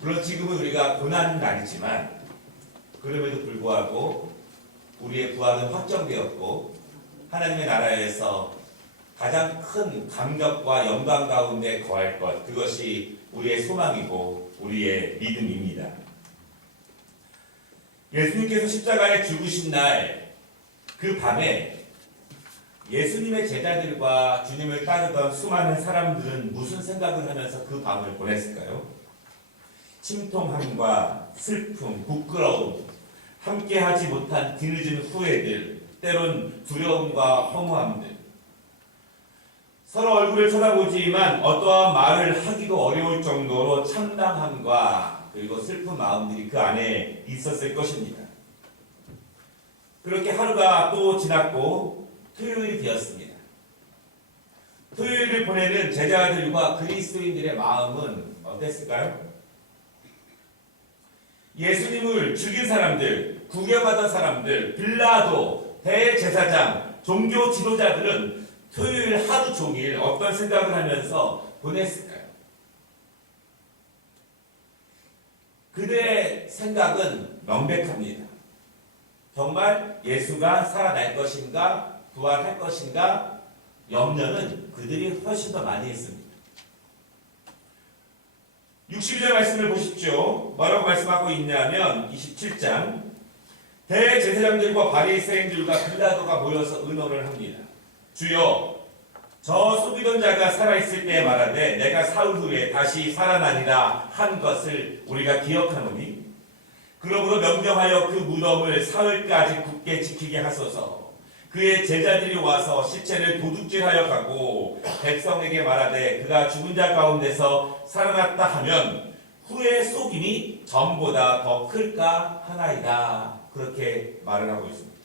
물론 지금은 우리가 고난 날이지만 그럼에도 불구하고 우리의 부활은 확정되었고 하나님의 나라에서 가장 큰 감격과 영광 가운데 거할 것, 그것이 우리의 소망이고 우리의 믿음입니다. 예수님께서 십자가에 죽으신 날 그 밤에 예수님의 제자들과 주님을 따르던 수많은 사람들은 무슨 생각을 하면서 그 밤을 보냈을까요? 침통함과 슬픔, 부끄러움, 함께하지 못한 뒤늦은 후회들, 때론 두려움과 허무함들, 서로 얼굴을 쳐다보지만 어떠한 말을 하기도 어려울 정도로 참담함과 그리고 슬픈 마음들이 그 안에 있었을 것입니다. 그렇게 하루가 또 지났고 토요일이 되었습니다. 토요일을 보내는 제자들과 그리스도인들의 마음은 어땠을까요? 예수님을 죽인 사람들, 구경하던 사람들, 빌라도, 대제사장, 종교 지도자들은 토요일 하루 종일 어떤 생각을 하면서 보냈을까요? 그들의 생각은 명백합니다. 정말 예수가 살아날 것인가, 부활할 것인가, 염려는 그들이 훨씬 더 많이 했습니다. 62절 말씀을 보십시오. 뭐라고 말씀하고 있냐면 27장 대제사장들과 바리새인들과 빌라도가 모여서 의논을 합니다. 주여, 저 속이던 자가 살아있을 때 말하되 내가 사흘 후에 다시 살아나리라 한 것을 우리가 기억하노니 그러므로 명령하여 그 무덤을 사흘까지 굳게 지키게 하소서. 그의 제자들이 와서 시체를 도둑질하여 가고 백성에게 말하되 그가 죽은 자 가운데서 살아났다 하면 후에 속임이 전보다 더 클까 하나이다. 그렇게 말을 하고 있습니다.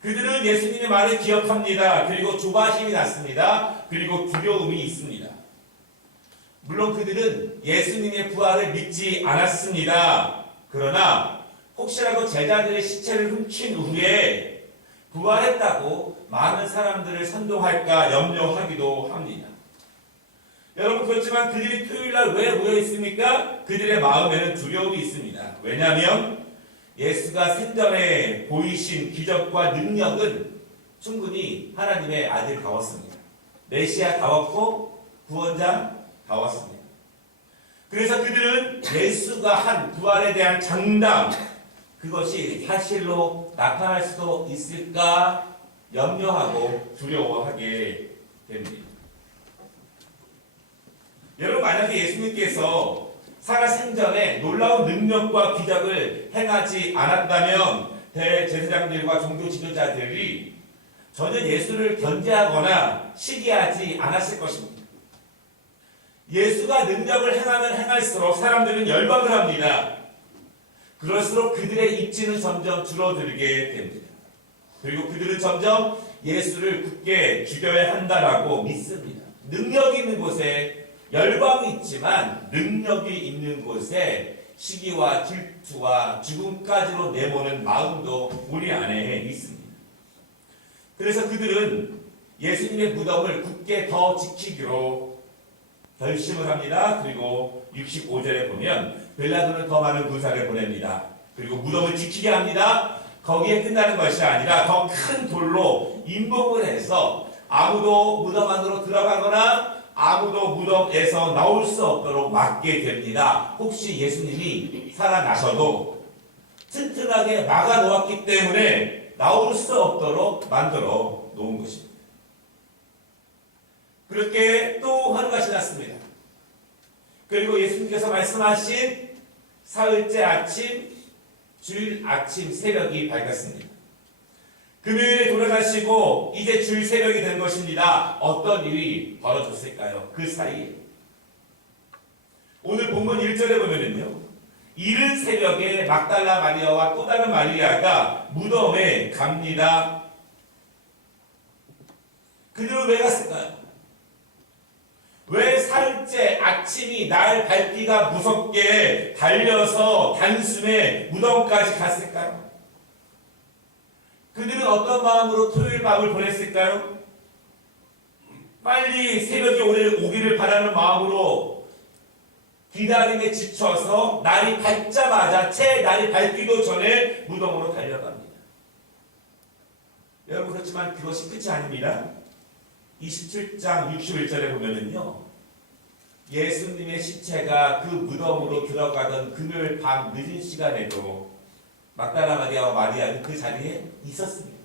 그들은 예수님의 말을 기억합니다. 그리고 조바심이 났습니다. 그리고 두려움이 있습니다. 물론 그들은 예수님의 부활을 믿지 않았습니다. 그러나 혹시라도 제자들의 시체를 훔친 후에 부활했다고 많은 사람들을 선동할까 염려하기도 합니다. 여러분, 그렇지만 그들이 토요일날 왜 모여 있습니까? 그들의 마음에는 두려움이 있습니다. 왜냐하면 예수가 생전에 보이신 기적과 능력은 충분히 하나님의 아들다웠습니다. 메시아다웠고 구원자다웠습니다. 그래서 그들은 예수가 한 부활에 대한 장담, 그것이 사실로 나타날 수도 있을까 염려하고 두려워하게 됩니다. 여러분, 만약에 예수님께서 살아생전에 놀라운 능력과 기적을 행하지 않았다면 대제사장들과 종교 지도자들이 전혀 예수를 견제하거나 시기하지 않았을 것입니다. 예수가 능력을 행하면 행할수록 사람들은 열광을 합니다. 그럴수록 그들의 입지는 점점 줄어들게 됩니다. 그리고 그들은 점점 예수를 굳게 죽여야 한다라고 믿습니다. 능력이 있는 곳에 열광이 있지만 능력이 있는 곳에 시기와 질투와 죽음까지로 내모는 마음도 우리 안에 있습니다. 그래서 그들은 예수님의 무덤을 굳게 더 지키기로 결심을 합니다. 그리고 65절에 보면 빌라도는 더 많은 군사를 보냅니다. 그리고 무덤을 지키게 합니다. 거기에 끝나는 것이 아니라 더 큰 돌로 임봉을 해서 아무도 무덤 안으로 들어가거나 아무도 무덤에서 나올 수 없도록 막게 됩니다. 혹시 예수님이 살아나셔도 튼튼하게 막아 놓았기 때문에 나올 수 없도록 만들어 놓은 것입니다. 그렇게 또 하루가 지났습니다. 그리고 예수님께서 말씀하신 사흘째 아침, 주일 아침 새벽이 밝았습니다. 금요일에 돌아가시고 이제 주일 새벽이 된 것입니다. 어떤 일이 벌어졌을까요? 그 사이에 오늘 본문 1절에 보면은요, 이른 새벽에 막달라 마리아와 또 다른 마리아가 무덤에 갑니다. 그들은 왜 갔을까요? 왜 사흘째 아침이 날 밝기가 무섭게 달려서 단숨에 무덤까지 갔을까요? 그들은 어떤 마음으로 토요일 밤을 보냈을까요? 빨리 새벽이 오기를 바라는 마음으로 기다림에 지쳐서 날이 밝자마자 채 날이 밝기도 전에 무덤으로 달려갑니다. 여러분 그렇지만 그것이 끝이 아닙니다. 27장 61절에 보면은요. 예수님의 시체가 그 무덤으로 들어가던 금요일 밤 늦은 시간에도 막달라 마리아와 마리아는 그 자리에 있었습니다.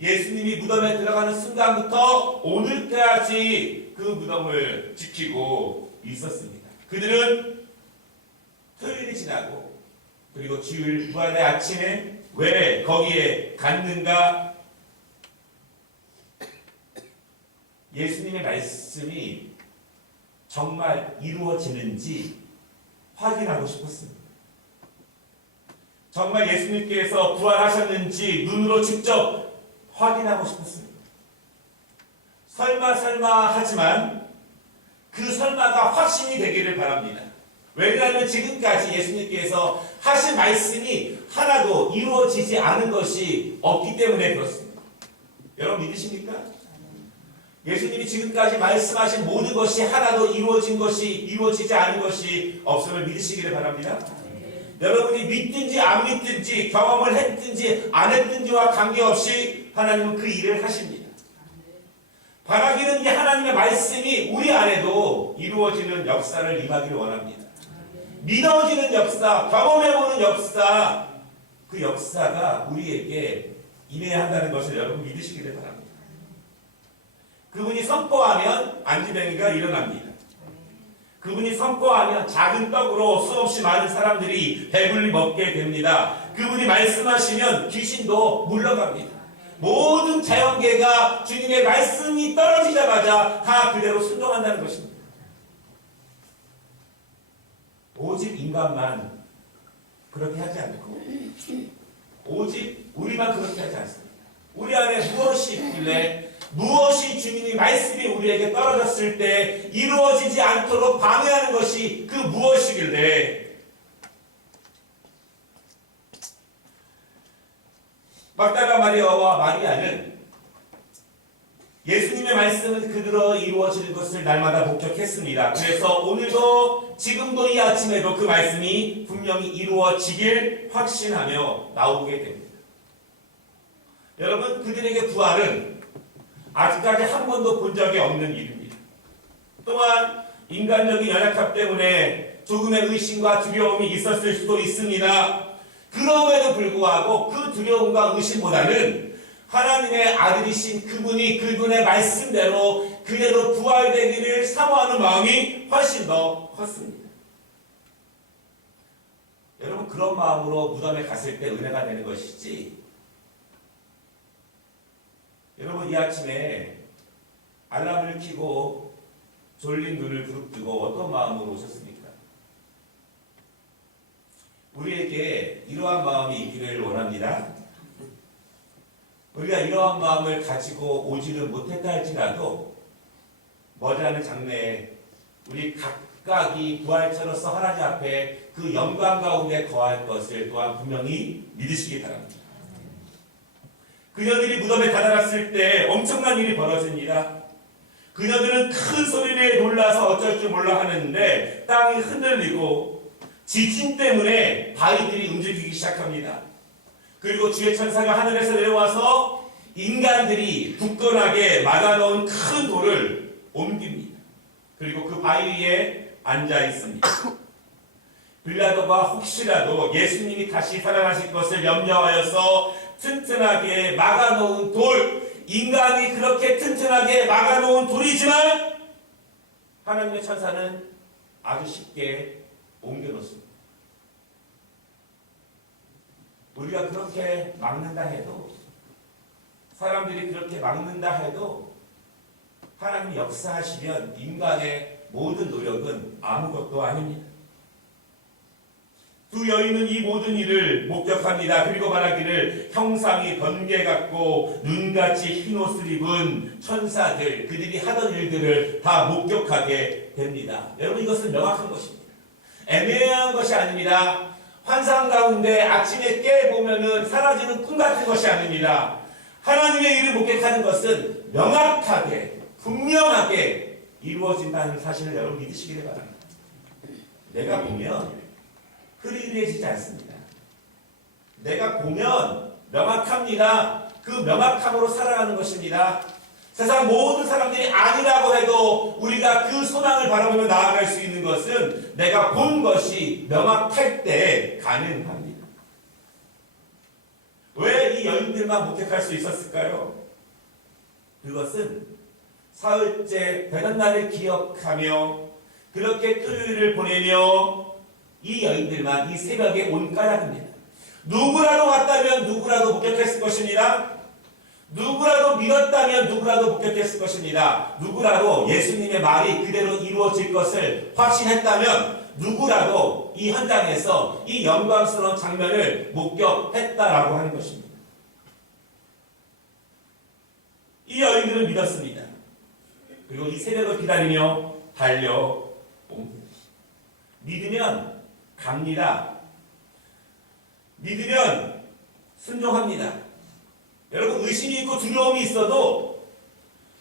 예수님이 무덤에 들어가는 순간부터 오늘까지 그 무덤을 지키고 있었습니다. 그들은 토요일이 지나고 그리고 주일 부활의 아침에 왜 거기에 갔는가? 예수님의 말씀이 정말 이루어지는지 확인하고 싶었습니다. 정말 예수님께서 부활하셨는지 눈으로 직접 확인하고 싶었습니다. 설마 하지만 그 설마가 확신이 되기를 바랍니다. 왜냐하면 지금까지 예수님께서 하신 말씀이 하나도 이루어지지 않은 것이 없기 때문에 그렇습니다. 여러분 믿으십니까? 예수님이 지금까지 말씀하신 모든 것이 하나도 이루어지지 않은 것이 없음을 믿으시기를 바랍니다. 여러분이 믿든지 안 믿든지 경험을 했든지 안 했든지와 관계없이 하나님은 그 일을 하십니다. 바라기는 이 하나님의 말씀이 우리 안에도 이루어지는 역사를 임하기를 원합니다. 믿어지는 역사, 경험해보는 역사, 그 역사가 우리에게 임해야 한다는 것을 여러분 믿으시기를 바랍니다. 그분이 선포하면 안지뱅이가 일어납니다. 그분이 선포하면 작은 떡으로 수없이 많은 사람들이 배불리 먹게 됩니다. 그분이 말씀하시면 귀신도 물러갑니다. 모든 자연계가 주님의 말씀이 떨어지자마자 다 그대로 순종한다는 것입니다. 오직 인간만 그렇게 하지 않고 오직 우리만 그렇게 하지 않습니다. 우리 안에 무엇이 있길래 무엇이 주님의 말씀이 우리에게 떨어졌을 때 이루어지지 않도록 방해하는 것이 그 무엇이길래 막달라 마리아와 마리아는 예수님의 말씀은 그대로 이루어지는 것을 날마다 목격했습니다. 그래서 오늘도 지금도 이 아침에도 그 말씀이 분명히 이루어지길 확신하며 나오게 됩니다. 여러분 그들에게 부활은 아직까지 한 번도 본 적이 없는 일입니다. 또한 인간적인 연약함 때문에 조금의 의심과 두려움이 있었을 수도 있습니다. 그럼에도 불구하고 그 두려움과 의심보다는 하나님의 아들이신 그분이 그분의 말씀대로 그대로 부활되기를 사모하는 마음이 훨씬 더 컸습니다. 여러분 그런 마음으로 무덤에 갔을 때 은혜가 되는 것이지 여러분 이 아침에 알람을 켜고 졸린 눈을 부릅뜨고 어떤 마음으로 오셨습니까? 우리에게 이러한 마음이 있기를 원합니다. 우리가 이러한 마음을 가지고 오지를 못했다 할지라도 머지않은 장래에 우리 각각이 부활체로서 하나님 앞에 그 영광 가운데 거할 것을 또한 분명히 믿으시기 바랍니다. 그녀들이 무덤에 다다랐을 때 엄청난 일이 벌어집니다. 그녀들은 큰 소리에 놀라서 어쩔 줄 몰라 하는데 땅이 흔들리고 지진 때문에 바위들이 움직이기 시작합니다. 그리고 주의 천사가 하늘에서 내려와서 인간들이 굳건하게 막아놓은 큰 돌을 옮깁니다. 그리고 그 바위 위에 앉아 있습니다. 빌라도가 혹시라도 예수님이 다시 살아나실 것을 염려하여서 튼튼하게 막아놓은 돌, 인간이 그렇게 튼튼하게 막아놓은 돌이지만 하나님의 천사는 아주 쉽게 옮겨놓습니다. 우리가 그렇게 막는다 해도 사람들이 그렇게 막는다 해도 하나님이 역사하시면 인간의 모든 노력은 아무것도 아닙니다. 두 여인은 이 모든 일을 목격합니다. 그리고 말하기를 형상이 번개 같고 눈같이 흰 옷을 입은 천사들 그들이 하던 일들을 다 목격하게 됩니다. 여러분 이것은 명확한 것입니다. 애매한 것이 아닙니다. 환상 가운데 아침에 깨보면은 사라지는 꿈 같은 것이 아닙니다. 하나님의 일을 목격하는 것은 명확하게 분명하게 이루어진다는 사실을 여러분 믿으시기를 바랍니다. 내가 보면 흐릿해지지 않습니다. 내가 보면 명확합니다. 그 명확함으로 살아가는 것입니다. 세상 모든 사람들이 아니라고 해도 우리가 그 소망을 바라보며 나아갈 수 있는 것은 내가 본 것이 명확할 때 가능합니다. 왜 이 여인들만 목격할 수 있었을까요? 그것은 사흘째 되는 날을 기억하며 그렇게 토요일을 보내며 이 여인들만 이 새벽에 온 까닭입니다. 누구라도 왔다면 누구라도 목격했을 것입니다. 누구라도 믿었다면 누구라도 목격했을 것입니다. 누구라도 예수님의 말이 그대로 이루어질 것을 확신했다면 누구라도 이 현장에서 이 영광스러운 장면을 목격했다라고 하는 것입니다. 이 여인들은 믿었습니다. 그리고 이 새벽을 기다리며 달려옵니다. 믿으면 갑니다. 믿으면 순종합니다. 여러분, 의심이 있고 두려움이 있어도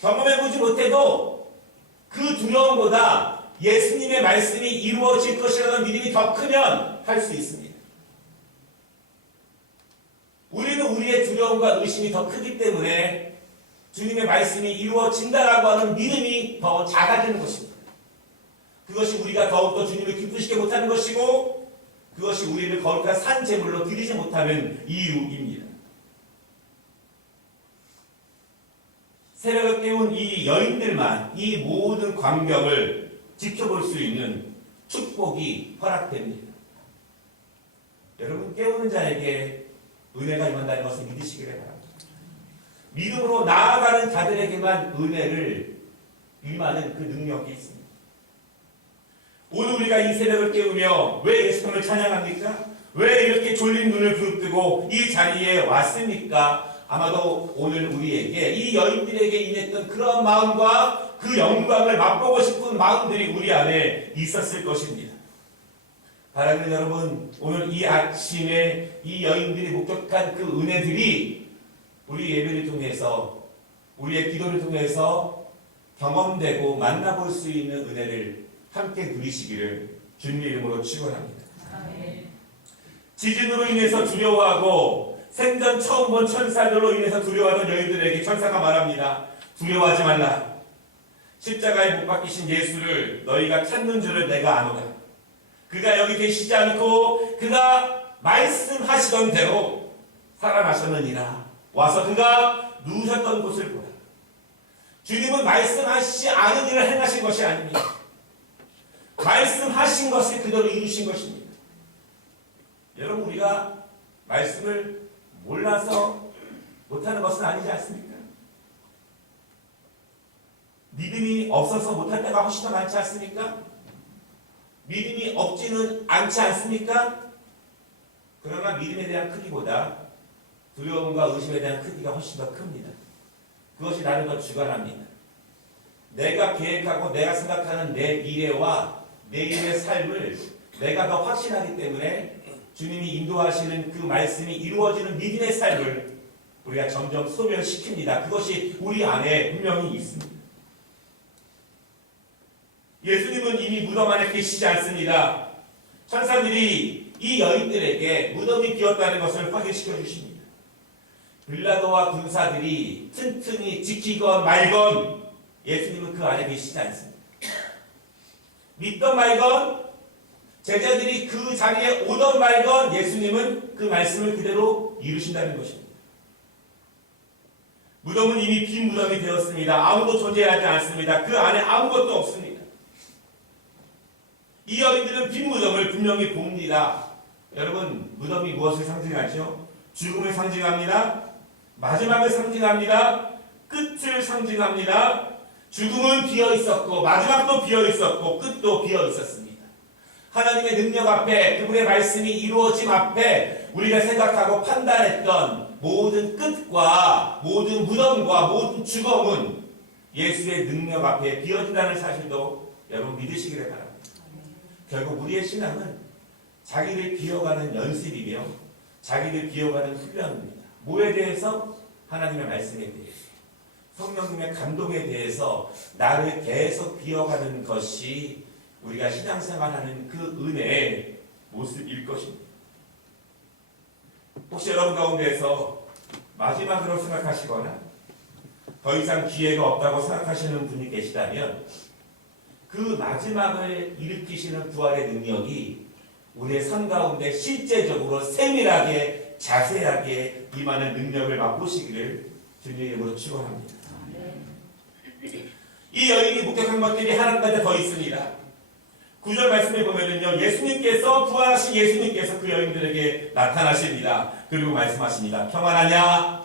경험해보지 못해도 그 두려움보다 예수님의 말씀이 이루어질 것이라는 믿음이 더 크면 할 수 있습니다. 우리는 우리의 두려움과 의심이 더 크기 때문에 주님의 말씀이 이루어진다라고 하는 믿음이 더 작아지는 것입니다. 그것이 우리가 더욱더 주님을 기쁘시게 못하는 것이고 그것이 우리를 거룩한 산 제물로 드리지 못하는 이유입니다. 새벽을 깨운 이 여인들만 이 모든 광경을 지켜볼 수 있는 축복이 허락됩니다. 여러분, 깨우는 자에게 은혜가 임한다는 것을 믿으시기를 바랍니다. 믿음으로 나아가는 자들에게만 은혜를 임하는 그 능력이 있습니다. 오늘 우리가 이 새벽을 깨우며 왜 예수님을 찬양합니까? 왜 이렇게 졸린 눈을 부릅뜨고 이 자리에 왔습니까? 아마도 오늘 우리에게 이 여인들에게 임했던 그런 마음과 그 영광을 맛보고 싶은 마음들이 우리 안에 있었을 것입니다. 사랑하는 여러분, 오늘 이 아침에 이 여인들이 목격한 그 은혜들이 우리 예배를 통해서 우리의 기도를 통해서 경험되고 만나볼 수 있는 은혜를 함께 누리시기를 주님의 이름으로 축원합니다. 지진으로 인해서 두려워하고 생전 처음 본 천사들로 인해서 두려워하던 여인들에게 천사가 말합니다. 두려워하지 말라. 십자가에 못 박히신 예수를 너희가 찾는 줄을 내가 아노라. 그가 여기 계시지 않고 그가 말씀하시던 대로 살아나셨느니라. 와서 그가 누우셨던 곳을 보라. 주님은 말씀하시지 않은 일을 행하신 것이 아닙니다. 말씀하신 것을 그대로 이루신 것입니다. 여러분, 우리가 말씀을 몰라서 못하는 것은 아니지 않습니까? 믿음이 없어서 못할 때가 훨씬 더 많지 않습니까? 믿음이 없지는 않지 않습니까? 그러나 믿음에 대한 크기보다 두려움과 의심에 대한 크기가 훨씬 더 큽니다. 그것이 나를 더 주관합니다. 내가 계획하고 내가 생각하는 내 미래와 내일의 삶을 내가 더 확신하기 때문에 주님이 인도하시는 그 말씀이 이루어지는 믿음의 삶을 우리가 점점 소멸시킵니다. 그것이 우리 안에 분명히 있습니다. 예수님은 이미 무덤 안에 계시지 않습니다. 천사들이 이 여인들에게 무덤이 비었다는 것을 확인시켜 주십니다. 빌라도와 군사들이 튼튼히 지키건 말건 예수님은 그 안에 계시지 않습니다. 믿던 말건 제자들이 그 자리에 오던 말건 예수님은 그 말씀을 그대로 이루신다는 것입니다. 무덤은 이미 빈 무덤이 되었습니다. 아무도 존재하지 않습니다. 그 안에 아무것도 없습니다. 이 여인들은 빈 무덤을 분명히 봅니다. 여러분, 무덤이 무엇을 상징하죠? 죽음을 상징합니다. 마지막을 상징합니다. 끝을 상징합니다. 죽음은 비어 있었고 마지막도 비어 있었고 끝도 비어 있었습니다. 하나님의 능력 앞에 그분의 말씀이 이루어짐 앞에 우리가 생각하고 판단했던 모든 끝과 모든 무덤과 모든 죽음은 예수의 능력 앞에 비어진다는 사실도 여러분 믿으시기를 바랍니다. 결국 우리의 신앙은 자기를 비워가는 연습이며 자기를 비워가는 훈련입니다. 뭐에 대해서? 하나님의 말씀에 대해서, 성령님의 감동에 대해서 나를 계속 비워가는 것이 우리가 신앙생활하는 그 은혜의 모습일 것입니다. 혹시 여러분 가운데에서 마지막으로 생각하시거나 더 이상 기회가 없다고 생각하시는 분이 계시다면 그 마지막을 일으키시는 부활의 능력이 우리의 삶 가운데 실제적으로 세밀하게 자세하게 임하는 능력을 맛보시기를 주님의 이름으로 축원합니다. 이 여인이 목격한 것들이 하나 가지 더 있습니다. 9절 말씀에 보면은요, 예수님께서 부활하신 예수님께서 그 여인들에게 나타나십니다. 그리고 말씀하십니다. 평안하냐?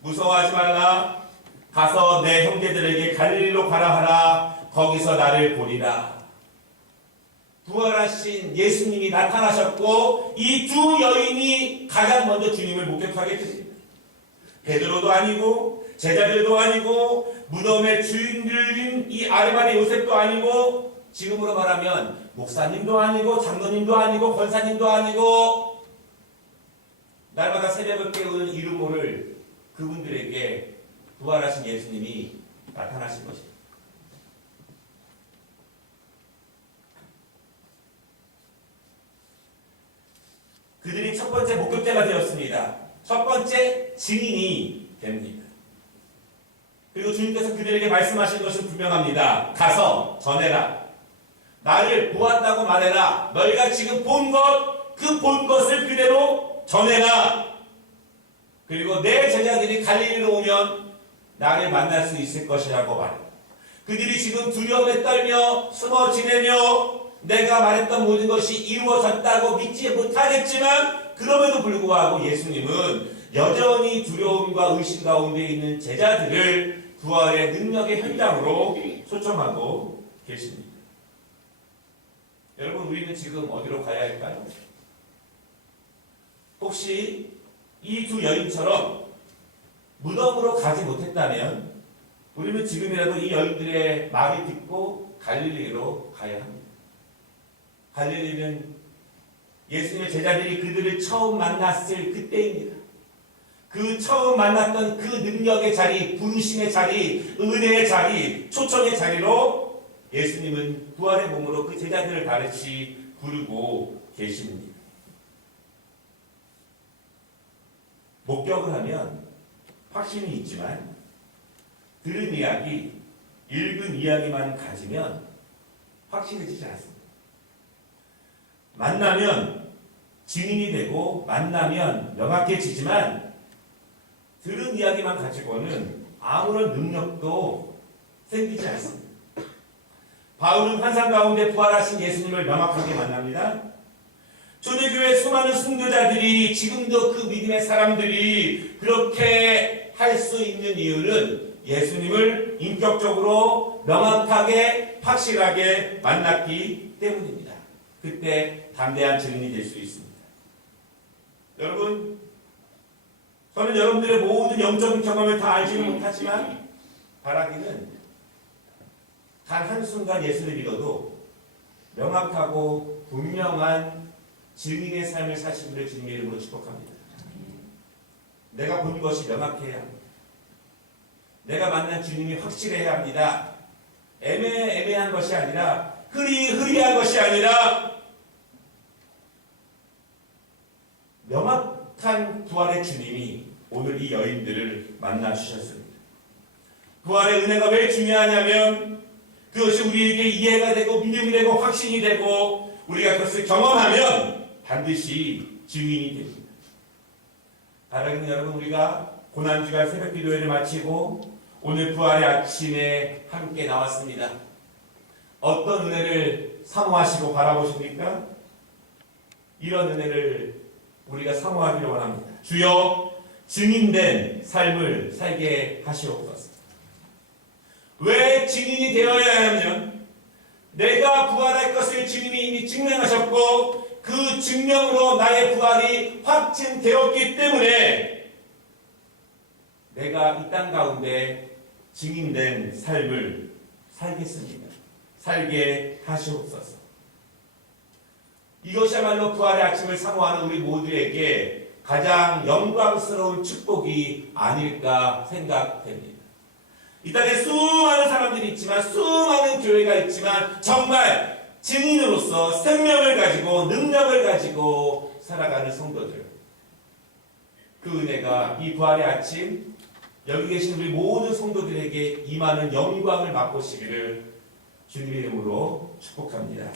무서워하지 말라. 가서 내 형제들에게 갈릴리로 가라 하라. 거기서 나를 보리라. 부활하신 예수님이 나타나셨고 이 두 여인이 가장 먼저 주님을 목격하게 됩니다. 베드로도 아니고 제자들도 아니고 무덤의 주인들인 이 아르마리 요셉도 아니고 지금으로 말하면 목사님도 아니고 장로님도 아니고 권사님도 아니고 날마다 새벽을 깨우는 이름 모를 그분들에게 부활하신 예수님이 나타나신 것입니다. 그들이 첫 번째 목격자가 되었습니다. 첫 번째 증인이 됩니다. 그리고 주님께서 그들에게 말씀하신 것은 분명합니다. 가서 전해라. 나를 보았다고 말해라. 너희가 지금 본 것, 그 본 것을 그대로 전해라. 그리고 내 제자들이 갈릴리로 오면 나를 만날 수 있을 것이라고 말해. 그들이 지금 두려움에 떨며 숨어 지내며 내가 말했던 모든 것이 이루어졌다고 믿지 못하겠지만 그럼에도 불구하고 예수님은 여전히 두려움과 의심 가운데 있는 제자들을 부활의 능력의 현장으로 초청하고 계십니다. 여러분, 우리는 지금 어디로 가야 할까요? 혹시 이 두 여인처럼 무덤으로 가지 못했다면 우리는 지금이라도 이 여인들의 말을 듣고 갈릴리로 가야 합니다. 갈릴리는 예수님의 제자들이 그들을 처음 만났을 그때입니다. 그 처음 만났던 그 능력의 자리, 부르심의 자리, 은혜의 자리, 초청의 자리로 예수님은 부활의 몸으로 그 제자들을 다시 부르고 계십니다. 목격을 하면 확신이 있지만 들은 이야기, 읽은 이야기만 가지면 확신해지지 않습니다. 만나면 증인이 되고 만나면 명확해지지만 들은 이야기만 가지고는 아무런 능력도 생기지 않습니다. 바울은 환상 가운데 부활하신 예수님을 명확하게 만납니다. 초대교회 수많은 순교자들이 지금도 그 믿음의 사람들이 그렇게 할 수 있는 이유는 예수님을 인격적으로 명확하게 확실하게 만났기 때문입니다. 그때 담대한 증인이 될 수 있습니다. 여러분, 저는 여러분들의 모든 영적인 경험을 다 알지는 못하지만 바라기는 단 한순간 예수를 믿어도 명확하고 분명한 증인의 삶을 사시기를 주님의 이름으로 축복합니다. 내가 본 것이 명확해야 합니다. 내가 만난 주님이 확실해야 합니다. 애매한 것이 아니라 흐리한 것이 아니라 명확한 부활의 주님이 오늘 이 여인들을 만나 주셨습니다. 부활의 은혜가 왜 중요하냐면 그것이 우리에게 이해가 되고 믿음이 되고 확신이 되고 우리가 그것을 경험하면 반드시 증인이 됩니다. 사랑하는 여러분, 우리가 고난주간 새벽 기도회를 마치고 오늘 부활의 아침에 함께 나왔습니다. 어떤 은혜를 사모하시고 바라보십니까? 이런 은혜를 우리가 사모하기를 원합니다. 주여, 증인된 삶을 살게 하시옵소서. 왜 증인이 되어야 하냐면 내가 부활할 것을 주님이 이미 증명하셨고 그 증명으로 나의 부활이 확증되었기 때문에 내가 이 땅 가운데 증인된 삶을 살겠습니다. 살게 하시옵소서. 이것이야말로 부활의 아침을 사모하는 우리 모두에게 가장 영광스러운 축복이 아닐까 생각됩니다. 이 땅에 수많은 사람들이 있지만 수많은 교회가 있지만 정말 증인으로서 생명을 가지고 능력을 가지고 살아가는 성도들, 그 은혜가 이 부활의 아침 여기 계신 우리 모든 성도들에게 임하는 영광을 맛보시기를 주님의 이름으로 축복합니다.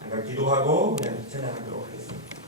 잠깐 기도하고 찬양하도록 하겠습니다.